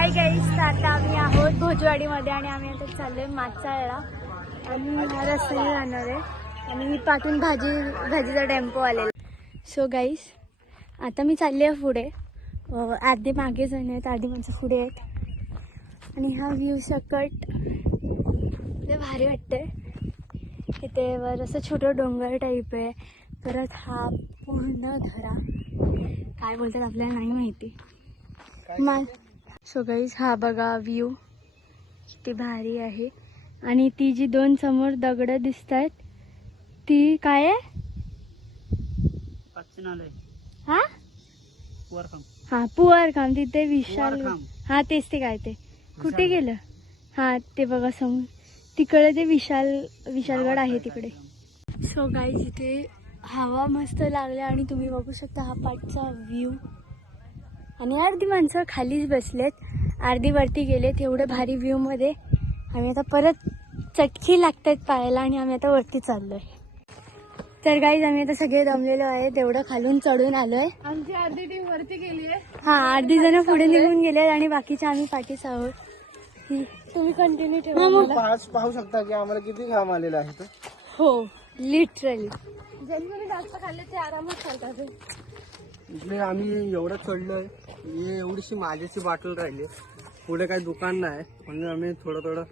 Hi guys, आता आम्ही आहोत भोजवाडीमध्ये आणि आम्ही आता चाललोय माचाळला आणि हा रस्त्याने जाणार आहे आणि पाठून भाजीचा टेम्पो आलेला. सो गाईस, आता मी चालली आहे पुढे. अर्धे मागे जण आहेत, अर्धे माणसं पुढे आहेत आणि हा व्ह्यू सकट लय भारी वाटतंय. इथे वर असं छोटं डोंगर टाईप आहे. परत हा पूर्ण धरा काय बोलतात आपल्याला नाही माहिती. सो गाईज, हा बघा व्ह्यू किती भारी आहे. आणि ती जी दोन समोर दगड दिसत आहेत ती काय आहे? हा हा पुअरखांब. तिथे विशाल, हा तेच ते काय ते कुठे गेलं? हा ते बघा समोर तिकडे ते विशालगड आहे तिकडे. सो गाईज, इथे हवा मस्त लागल्या आणि तुम्ही बघू शकता हा पाठचा व्ह्यू. आणि अर्धी माणसं खालीच बसलेत, अर्धी वरती गेलेत. एवढं भारी व्ह्यू मध्ये आम्ही आता परत चटकी लागतायत पायाला आणि आम्ही आता वरती चाललोय. तर गाईज, आम्ही आता सगळे दमलेलो आहे. तेवढं खालून चढून आलोय. आमची अर्धी टीम वरती गेली आहे. हा, अर्धी जण पुढे निघून गेले आणि बाकीचे आम्ही पाठीच आहोत. तुम्ही कंटिन्यू ठेवा. पाहू शकता की आम्हाला किती घाम आलेला आहे. हो, लिटरली. ज्यांनी जास्त खाल्ले ते आरामात खातात. इकडे आम्ही एवढं चढलोय, ही एवढीशी माझ्याची बॉटल राहिली. पुढे काही दुकान नाही म्हणजे आम्ही थोडं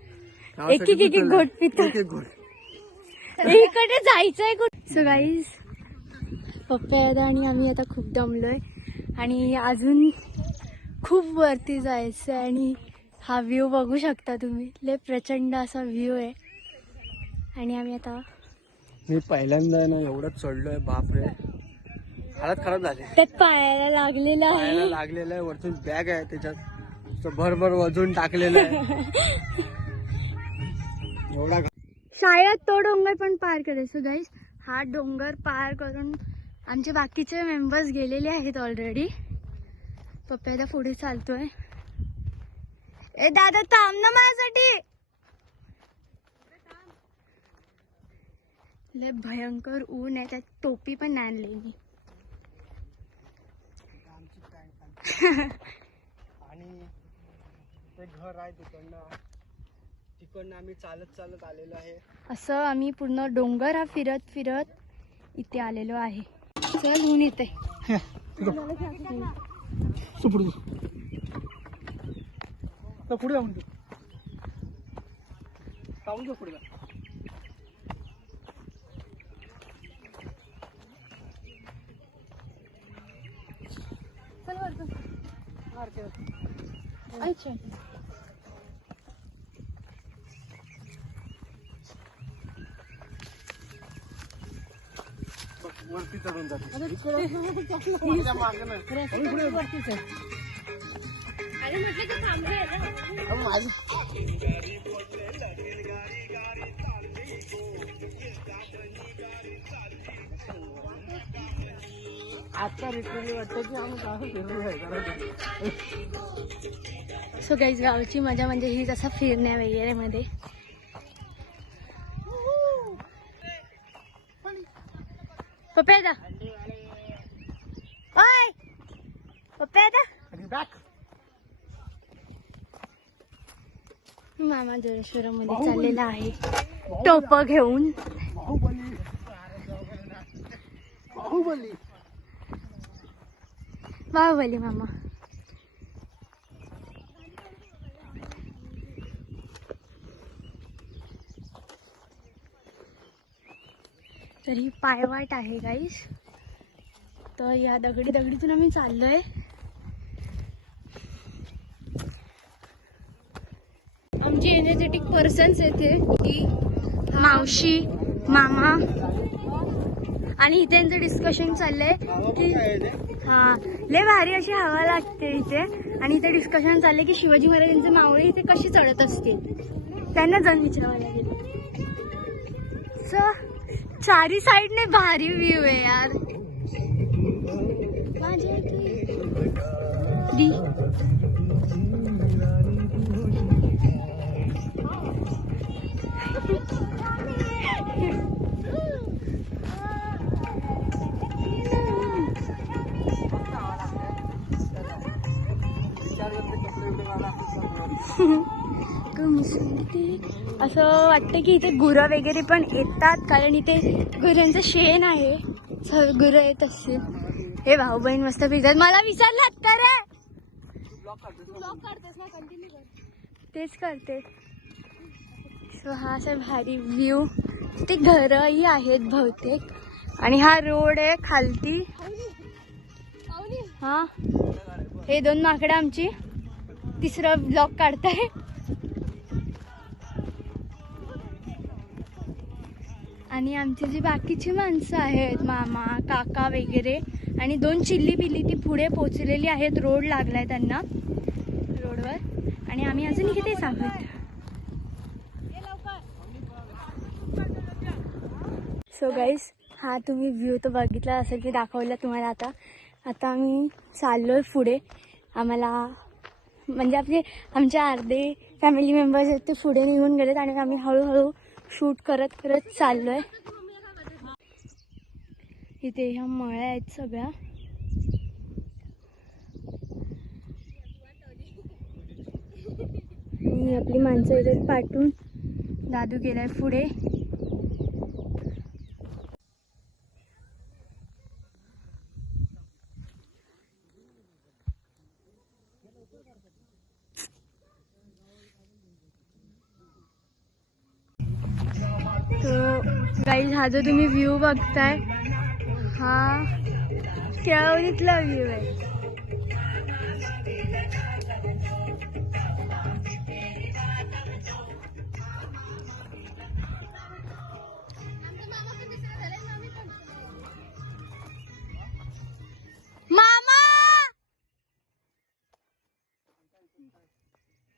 एक घोट पितो. इकडे जायचंय कुठे? सो गाईज, पप्पा आहेत आणि आम्ही आता खूप दमलोय आणि अजून खूप वरती जायचं आहे. आणि हा व्ह्यू बघू शकता तुम्ही, लय प्रचंड असा व्ह्यू आहे. आणि आम्ही आता मी पहिल्यांदा ना एवढं चढलोय, बापरे, हालत खराब झाली. त्यात पायाला लागलेलं आहे. लागलेलं आहे. वरतून बॅग आहे, त्याच्यात भरभर वजून टाकलेलं आहे. एवढा शाळेत तो डोंगर पण पार करायचो गाईज. हा डोंगर पार करून आमचे बाकीचे मेंबर्स गेलेले आहेत ऑलरेडी. पप्पा आता पुढे चालतोय. ए दादा, थांब ना माझ्यासाठी. लय भयंकर ऊन आहे, त्यात टोपी पण नाही आणली मी. आणि ते घर आहे तिकडनं आम्ही चालत आलेलो आहे. असं आम्ही पूर्ण डोंगर हा फिरत इथे आलेलो आहे. चल, ऊन येते. पुढे जाऊन पुढे अच्छा, वरती चढून जातो. आता रिटर्न वाटतं की आम्ही काय फिरलो आहे. सो गाईज, गावची मजा म्हणजे ही जसा फिरण्या वगैरे मध्ये. पप्पा ओय पप्पा, मामा जोरेश्वरामध्ये चाललेला आहे टोप घेऊन. बाहुबली मामा. तर ही पायवाट आहे गाईस. तर या दगडीतून आम्ही चाललोय. आमची एनर्जेटिक पर्सन्स येथे ती मावशी, मामा आणि इथे त्यांचं डिस्कशन चाललंय की हा लय भारी अशी हवा लागते इथे. आणि इथे डिस्कशन चाललंय की शिवाजी महाराजांचे मावळे इथे कशी चढत असतील, त्यांना जाऊन विचारावं लागेल. सो चारी साइडने भारी व्ह्यू आहे यार. असं वाटतं की इथे गुरं वगैरे पण येतात, कारण इथे गुरांचं शेण आहे. गुरं येत असतील. हे भाऊ बहीण मस्त फिरतात. मला विसरलात का रे? तेच करते. सो हा असा भारी व्ह्यू. ते घरही आहेत बहुतेक, आणि हा रोड आहे खालती. हा हे 2 माकडं आमची तिसरा ब्लॉग काढताय. आणि आमची जी बाकीची माणसं आहेत, मामा काका वगैरे, आणि 2 चिल्ली पिल्ली ती पुढे पोचलेली आहेत. रोड लागलाय त्यांना रोडवर, आणि आम्ही अजून इथेच आहोत. सो गाईज, हा तुम्ही व्ह्यू तर बघितला असेल की दाखवला तुम्हाला. आता आम्ही चाललोय पुढे. आम्हाला म्हणजे आमचे अर्धे फॅमिली मेंबर्स आहेत ते पुढे निघून गेलेत, आणि आम्ही हळूहळू शूट करत करत चाललोय. इथे ह्या मळ्या आहेत सगळ्या. आणि आपली माणसं येतात पाठवून. दादू गेलाय पुढे. तो गाईज, हा जो तुम्ही व्ह्यू बघताय हा केळवणीतला व्ह्यू आहे. मामा,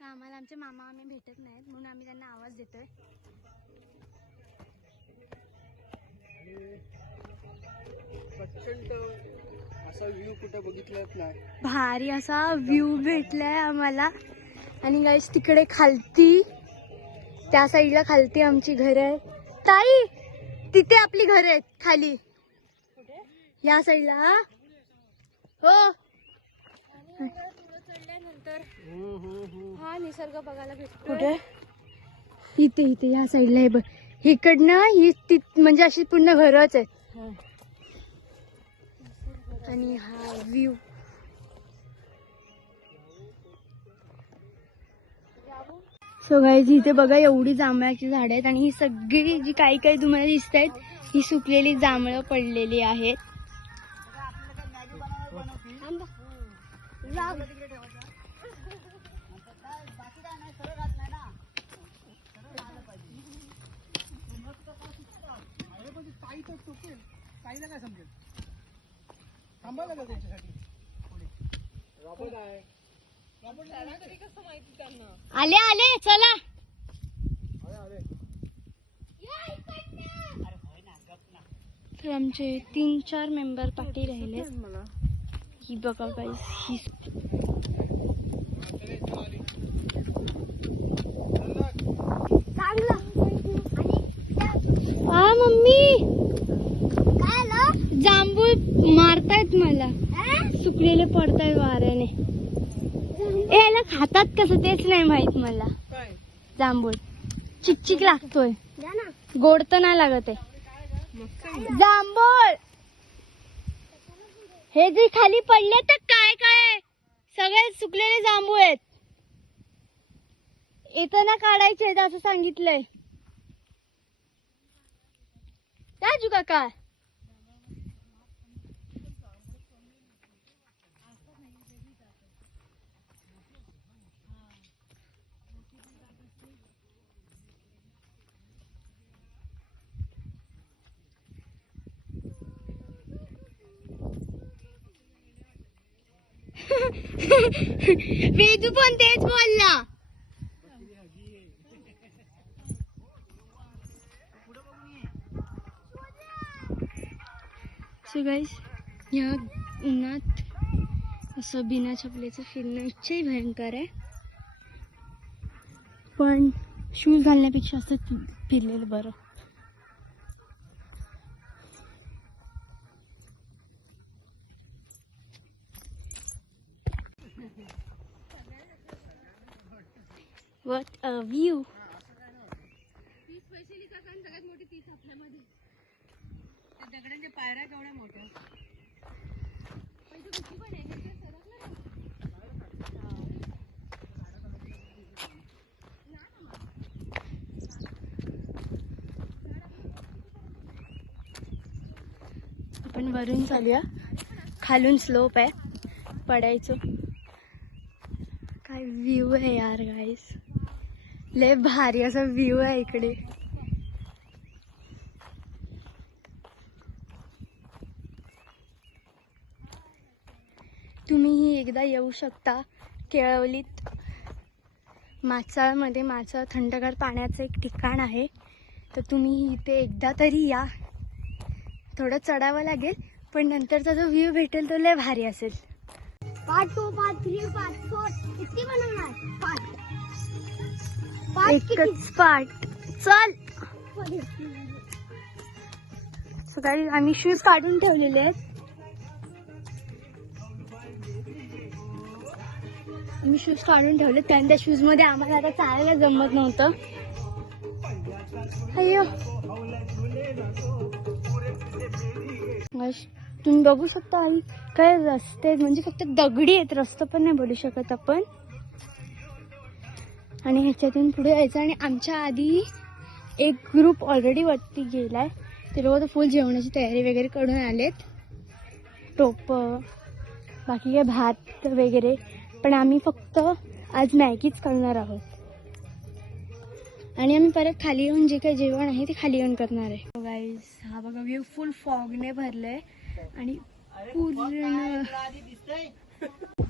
आम्हाला आमचे मामा आम्ही भेटत नाहीत म्हणून आम्ही त्यांना आवाज देतोय. प्रचंड असा व्ह्यू कुठे बघितलाच नाही. भारी असा व्ह्यू भेटलाय आम्हाला. आणि गाईस, तिकडे खालती त्या साईडला खालती आमची घर आहे. ताई, तिथे आपली घर आहेत खाली या साईडला. हो, हा निसर्ग बघायला भेटतो. कुठे? इथे इथे या साईडला आहे बघ. इकडनं ही म्हणजे अशी पूर्ण घरच आहेत. आणि हा व्ह्यू. सो गाईज, इथे बघा एवढी जांभळाची झाडं आहेत, आणि ही सगळी जी काही काही तुम्हाला दिसत आहेत ही सुकलेली जांभळं पडलेली आहेत. आले आले, चला. तर आमचे 3-4 मेंबर पाठी राहिले. ही बघा गाईस, ही हा मम्मी, जांभूळ मारतायत मला. सुकलेले पडतायत वाऱ्याने. याला खातात कसं तेच नाही माहित मला. जांभूळ चिकचिक लागतोय, गोड तर नाही लागत आहे. जांभूळ हे जे खाली पडले तर काय काय सगळे सुकलेले जांभूळ आहेत. येताना काढायचे आहेत असं सांगितलंय. राजू काका, वेदू पण तेच बोलला. सो गाईस, या उन्हात असं बिना चपलेचं फिरणं इच्छाही भयंकर आहे, पण शूज घालण्यापेक्षा असं फिरलेलं बरं. What a view. सगळ्यात मोठी तीच आपल्यामध्ये. दगडांच्या पायऱ्या केवढ्या मोठ्या. पण आहे आपण वरून चालूया. खालून स्लोप आहे, पडायचो. काय व्ह्यू आहे यार गाईस, लय भारी असा व्ह्यू आहे इकडे. तुम्हीही एकदा येऊ शकता केळवलीत. माचाळमध्ये माचाळ थंडगार पाण्याचं एक ठिकाण आहे, तर तुम्ही इथे एकदा तरी या. थोडं चढावं लागेल, पण नंतरचा जो व्ह्यू भेटेल तो लय भारी असेल. पार्ट 2, पार्ट 3, पार्ट 4 किती बनवणार? एकच पार्ट. चल. सकाळी आम्ही शूज काढून ठेवलेले आहेत. आम्ही शूज काढून ठेवले, कारण त्या शूज मध्ये आम्हाला आता चालायला जमत नव्हतं. अय्यो, तुम्ही बघू शकता आम्ही काय रस्ते, म्हणजे फक्त दगडी आहेत, रस्ता पण नाही बोलू शकत आपण. आणि ह्याच्यातून पुढे यायचं. आणि आमच्या आधी एक ग्रुप ऑलरेडी वरती गेलाय, ते लोक तर फुल जेवणाची तयारी वगैरे करून आलेत. टोप बाकी काय भात वगैरे, पण आम्ही फक्त आज मॅगीच करणार आहोत. आणि आम्ही परत खाली येऊन जे काही जेवण आहे ते खाली येऊन करणार आहे. गाईज, हा बघा व्ह्यू फुल फॉगने भरलंय आणि पूर्ण.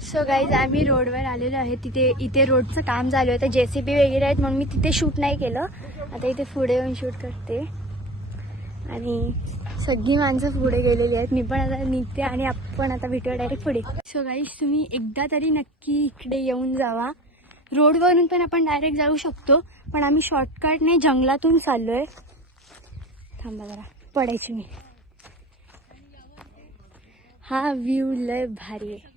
सो गाईज, आम्ही रोडवर आलेलो आहे. इथे रोडचं काम चालू आहे, तर JCB वगैरे आहेत म्हणून मी तिथे शूट नाही केलं. आता इथे पुढे येऊन शूट करते. आणि सगळी माणसं पुढे गेलेली आहेत. मी पण आता निघते आणि आपण आता भेटूया डायरेक्ट पुढे. सो गाईज, तुम्ही एकदा तरी नक्की इकडे येऊन जावा. रोडवरून पण आपण डायरेक्ट जाऊ शकतो, पण आम्ही शॉर्टकटने जंगलातून चाललोय. थांबा जरा, पडायची मी. हा व्ह्यू लय भारी आहे.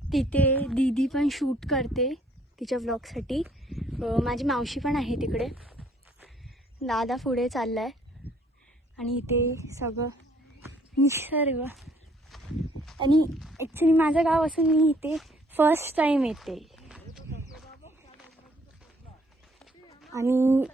तिथे दीदी पण शूट करते तिच्या व्लॉगसाठी. माझी मावशी पण आहे तिकडे. दादा पुढे चाललाय आणि इथे सगळं निसर्ग. आणि ॲक्च्युली माझं गाव असून मी इथे फर्स्ट टाईम येते. आणि